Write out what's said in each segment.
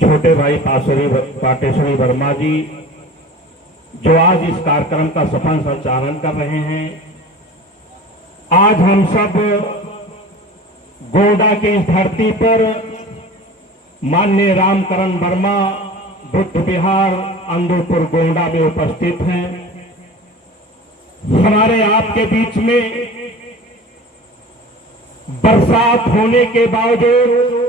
छोटे भाई पाटेश्वरी वर्मा जी जो आज इस कार्यक्रम का सफल संचालन कर रहे हैं। आज हम सब गोंडा की इस धरती पर माननीय रामकरण वर्मा बुद्ध विहार अंदरपुर गोंडा में उपस्थित हैं। हमारे आपके बीच में बरसात होने के बावजूद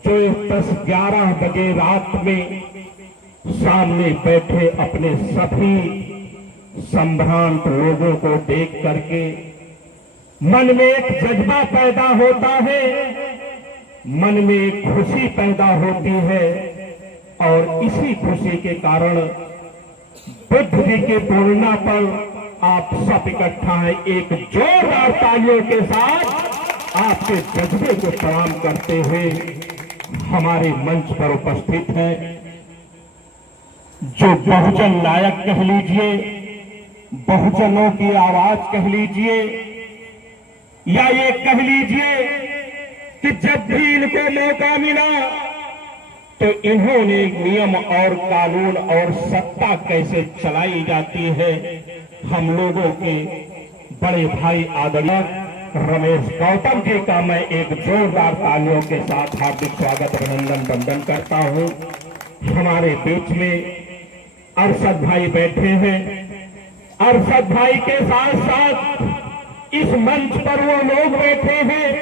जो 10-11 बजे रात में सामने बैठे अपने सभी संभ्रांत लोगों को देख करके मन में एक जज्बा पैदा होता है, मन में एक खुशी पैदा होती है और इसी खुशी के कारण बुद्ध जी की पूर्णिमा पर आप सब इकट्ठा हैं। एक जोरदार तालियों के साथ आपके जज्बे को प्रणाम करते हुए हमारे मंच पर उपस्थित हैं जो बहुजन नायक कह लीजिए, बहुजनों की आवाज कह लीजिए, या ये कह लीजिए कि जब भी इनको मौका मिला तो इन्होंने नियम और कानून और सत्ता कैसे चलाई जाती है हम लोगों के बड़े भाई आदरणीय रमेश गौतम जी का मैं एक जोरदार तालियों के साथ हार्दिक स्वागत अभिनंदन वंदन करता हूं। हमारे बीच में अरशद भाई बैठे हैं। अरशद भाई के साथ साथ इस मंच पर वो लोग बैठे हैं,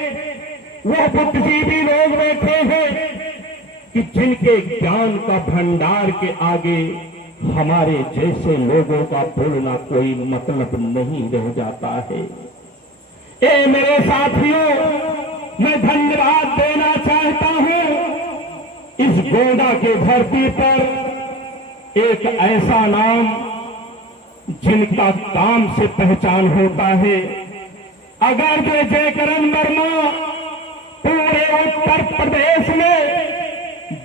वो बुद्धिजीवी लोग बैठे हैं कि जिनके ज्ञान का भंडार के आगे हमारे जैसे लोगों का बोलना कोई मतलब नहीं रह जाता है। ए मेरे साथियों, मैं धन्यवाद देना चाहता हूं इस गोंडा के धरती पर एक ऐसा नाम जिनका काम से पहचान होता है। अगर जो जयकरण वर्मा पूरे उत्तर प्रदेश में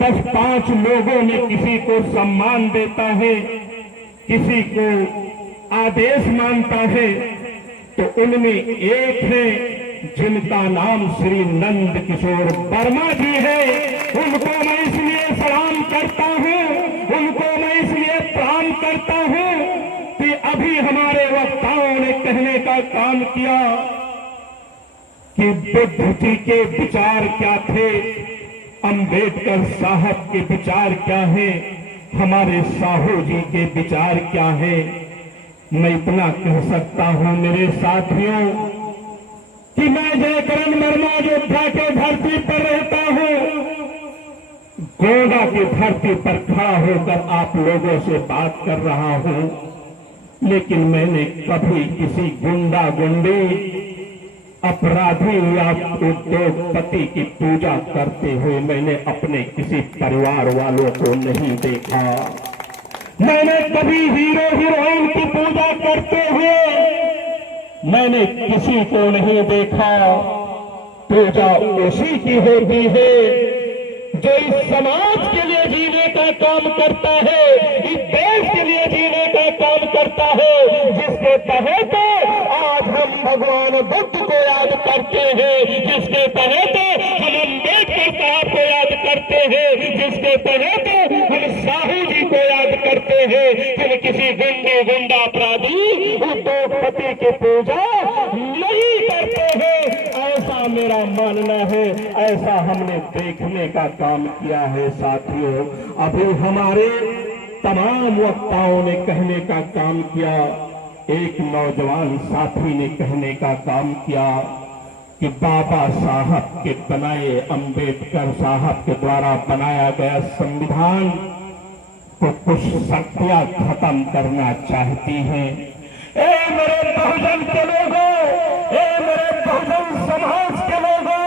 10-5 लोगों में किसी को सम्मान देता है, किसी को आदेश मानता है, तो उनमें एक है जिनका नाम श्री नंद किशोर वर्मा जी है। उनको मैं इसलिए सलाम करता हूं, उनको मैं इसलिए प्रणाम करता हूं कि अभी हमारे वक्ताओं ने कहने का काम किया कि बुद्ध जी के विचार क्या थे, अंबेडकर साहब के विचार क्या है, हमारे साहू जी के विचार क्या है। मैं इतना कह सकता हूं मेरे साथियों कि मैं जयकरण वर्मा योद्धा के धरती पर रहता हूं, गोंडा की धरती पर खड़ा होकर आप लोगों से बात कर रहा हूं, लेकिन मैंने कभी किसी गुंडा गुंडी अपराधी या उद्योगपति की पूजा करते हुए मैंने अपने किसी परिवार वालों को नहीं देखा। मैंने कभी हीरो हीरोइन की पूजा करते हुए मैंने किसी को नहीं देखा। पूजा उसी की होती है जो इस समाज के लिए जीने का काम करता है, इस देश के लिए जीने का काम करता है, जिसके तहत आज हम भगवान बुद्ध को याद करते हैं, जिसके तहत हम अम्बेडकर साहब को याद करते हैं, जिसके तहत हम साहू जी को याद करते हैं। हम किसी गुंडा अपराधी उद्योगपति की पूजा नहीं करते हैं, ऐसा मेरा मानना है, ऐसा हमने देखने का काम किया है। साथियों, अभी हमारे तमाम वक्ताओं ने कहने का काम किया, एक नौजवान साथी ने कहने का काम किया कि बाबा साहब के बनाए, अंबेडकर साहब के द्वारा बनाया गया संविधान को कुछ शक्तियां खत्म करना चाहती हैं। ए मेरे बहुजन के लोगों, ए मेरे बहुजन समाज के लोगों,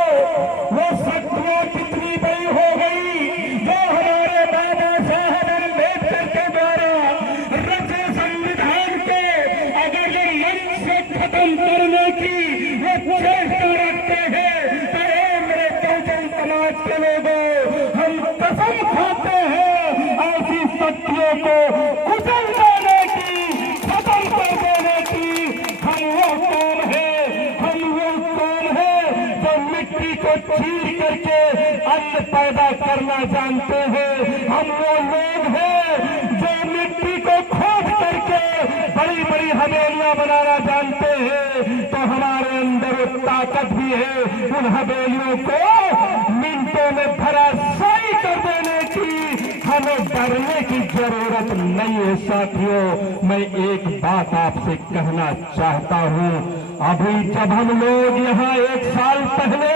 वो शक्तियां कितनी बड़ी हो गई जो हमारे बाबा साहब अम्बेडकर के द्वारा रचे संविधान के अगर ये मन से खत्म करने की वो चेष्टा रखते हैं, तो मेरे बहुजन समाज के लोगों, हम कसम खाते हैं ऐसी शक्तियों को कुचल देने की, खत्म कर देने की। हम वो कौन है, हम वो कौन है जो मिट्टी को चीर करके अन्न पैदा करना जानते हैं। हम वो लोग हैं जो मिट्टी को खोद करके बड़ी बड़ी हवेलियां बनाना जानते हैं। तो हमारे अंदर वो ताकत भी है उन हवेलियों को मिनटों में धराशायी कर देने की। हमें डरने की जरूरत नहीं है साथियों। मैं एक बात आपसे कहना चाहता हूं, अभी जब हम लोग यहाँ 1 साल पहले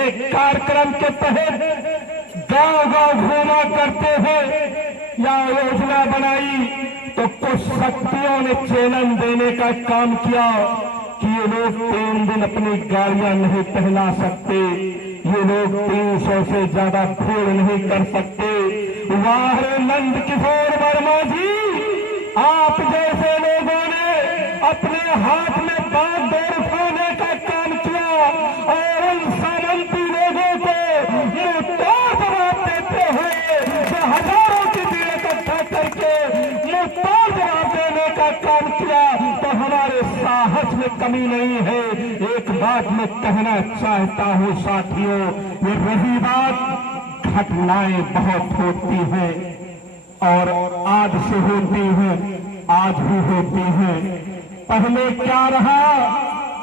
एक कार्यक्रम के तहत गांव-गांव घूमा करते हैं या योजना बनाई, तो कुछ शक्तियों ने चैलेंज देने का काम किया कि ये लोग 3 दिन अपनी गाड़ियां नहीं टहला सकते, ये लोग 300 से ज्यादा भीड़ नहीं कर सकते। वाह नंद किशोर वर्मा जी, आप जैसे लोगों ने अपने हाथ में बात दौड़ उठाने का काम किया और उन सामंती लोगों को मुंह तोड़ जवाब देते हुए जो हजारों की भीड़ इकट्ठा करके मुंह तोड़ जवाब देने का काम किया, तो हमारे साहस में कमी नहीं है। एक बात मैं कहना चाहता हूं साथियों, ये रही बात, घटनाएं बहुत होती हैं और आज से होती हैं, आज भी होती हैं। पहले क्या रहा,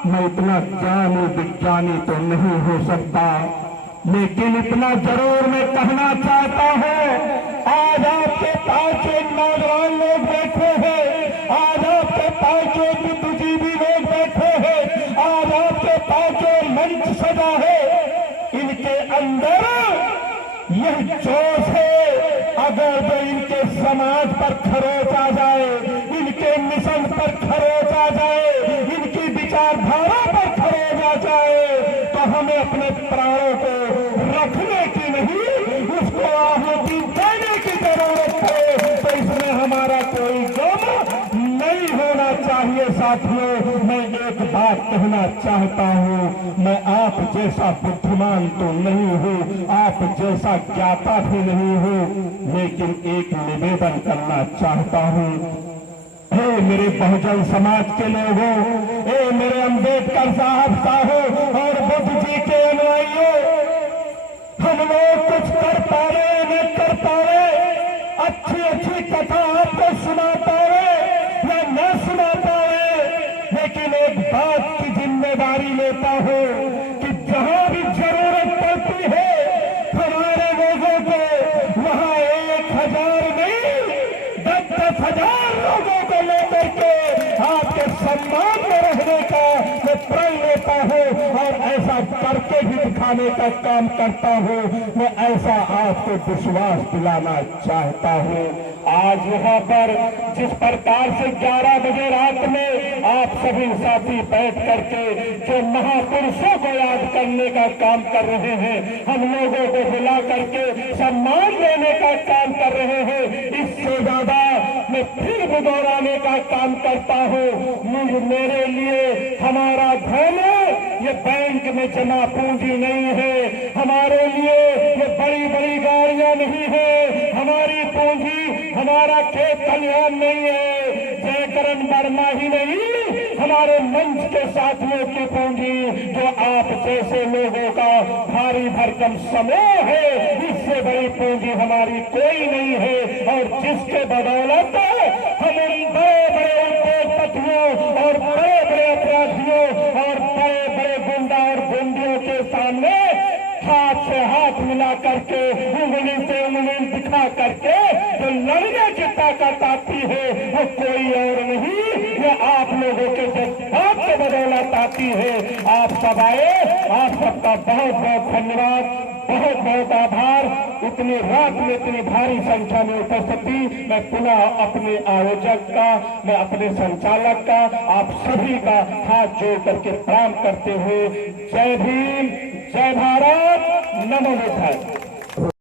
मैं इतना ज्ञानी विज्ञानी तो नहीं हो सकता, लेकिन इतना जरूर मैं कहना चाहता हूं, आज आपके पास जो नौजवान लोग बैठे हैं, आज आपके पास जो बुद्धिजीवी लोग बैठे हैं, आज आपके पास जो मंच सजा है, इनके अंदर यह जोश है। अगर जो इनके समाज पर खरोच आ जाए, इनके मिशन पर खरोच आ जाए, इनकी विचारधारा पर खरोच आ जाए, तो हमें अपने प्राणों को रखने की नहीं, उसको आहुति देने की जरूरत है। तो इसमें हमारा कोई गम नहीं होना चाहिए साथियों। मैं एक बात कहना चाहता हूं, मैं आप जैसा बुद्धिमान तो नहीं हूं, आप जैसा ज्ञाता भी नहीं हूं, लेकिन एक निवेदन करना चाहता हूं। हे मेरे बहुजन समाज के लोगों, हे मेरे अम्बेडकर साहब और बुद्ध जी के अनुयायियों, हम लोग कुछ कर पावे न कर पावे, अच्छी अच्छी कथा आपको सुना पावे या न सुना पावे, लेकिन एक बात की जिम्मेदारी लेता हूं कि जहां भी जरूरत पड़ती है हमारे लोगों को, वहां 1000 नहीं 10,000 लोगों को लेकर के आपके सम्मान में रहने का मैं प्रण लेता हूं और ऐसा करके भी दिखाने का काम करता हूं। मैं ऐसा आपको विश्वास दिलाना चाहता हूं। आज यहाँ पर जिस प्रकार से 11 बजे रात में आप सभी साथी बैठ करके जो महापुरुषों को याद करने का काम कर रहे हैं, हम लोगों को बुला करके सम्मान देने का काम कर रहे हैं, इससे ज्यादा मैं फिर भी दोहराने का काम करता हूँ। मेरे लिए हमारा धन ये बैंक में जमा पूंजी नहीं है, हमारे लिए ये बड़ी बड़ी गाड़ियां नहीं है, हमारी पूंजी हमारा खेत खलिहान नहीं है, जयकरण वर्मा ही नहीं, हमारे मंच के साथियों की पूंजी जो आप जैसे लोगों का भारी भरकम समूह है, इससे बड़ी पूंजी हमारी कोई नहीं है। और जिसके बदौलत हम उन बड़े बड़े उद्योगपतियों और बड़े बड़े अपराधियों और बड़े बड़े गुंडा और गुंडियों के सामने हाथ से हाथ मिला करके उंगली से उंगली दिखा करके जो लड़ने की ताकत आती है वो कोई और नहीं, वो आप लोगों के जज्बात के बदौलत आती है। आप सब आए, आप सबका बहुत बहुत धन्यवाद, बहुत बहुत आभार। इतनी रात में इतनी भारी संख्या में उपस्थिति, मैं पुनः अपने आयोजक का, मैं अपने संचालक का, आप सभी का हाथ जोड़ करके प्रणाम करते हुए जय भीम, जय भारत, नमो बुद्धाय।